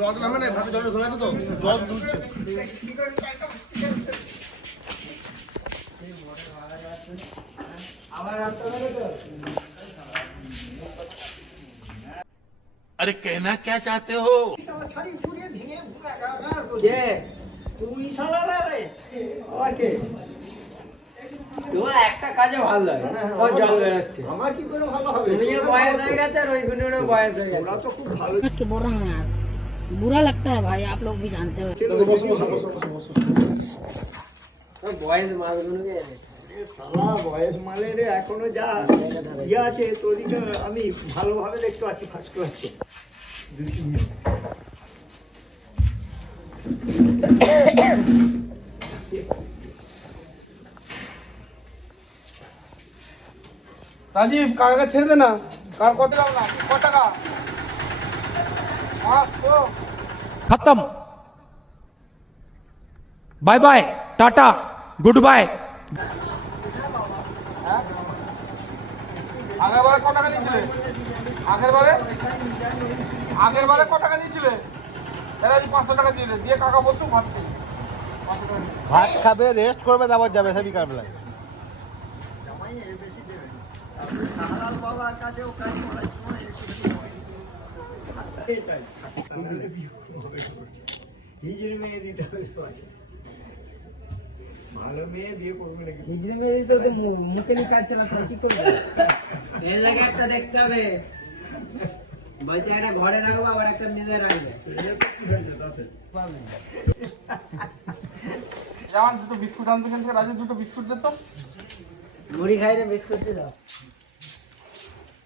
জল নামে না ভাবে জলটা ধরে আছে তো জল দুলছে अरे कहना क्या चाहते हो কে তুমি শালারা রে আর কে তোমার একটা কাজে ভালো লাগে সব জল বেরোচ্ছে আমার কি করে ভালো হবে তুমি বয়স হয়ে গেছে আর ওই গুণেরও বয়স হয়ে ওরা গেছে তো খুব ভালো बुरा लगता है भाई आप लोग भी जानते हो দাদা বসো বসো বসো বসো বসো সব বয়স মালগুলোকে এ শালা বয়স মালের এখনো যা ইয়ে আছে তোদিকে আমি ভালোভাবে দেখতে পাচ্ছি ফার্স্ট ক্লাসে রাজীব কাকা ছেড়ে দে না কার কত টাকা না কত টাকা পাঁচ তো खत्म bye bye tata goodbye আগের বারে কত টাকা নিয়েছিলে আগের বারে আগের বারে কত টাকা নিয়েছিলে এরা যে পাঁচশো টাকা দিলে দিয়ে কাকা বলতো ভাত খেয়ে পাঁচশো টাকা নিয়ে। ভাত খাবে রেস্ট করবে তারপর যাবে সে বিকাল বেলায় শালার বাবার কাছে ও কাজ করার সময় এটাই নিজের মেয়ে দিতে হবে ভালো মেয়ে বিয়ে করবে নাকি নিজের মেয়ে তো ওদের মুখে নিয়ে কাজ চালাতে কি করবে? এর লাগে একটা দেখতে হবে একটা ঘরে রাখব আবার একটা নিজে রাখবে পাবে। যেমন দুটো বিস্কুট আনতো রাজু দুটো বিস্কুট দিত মুড়ি খাইলে বিস্কুট দিয়ে দাও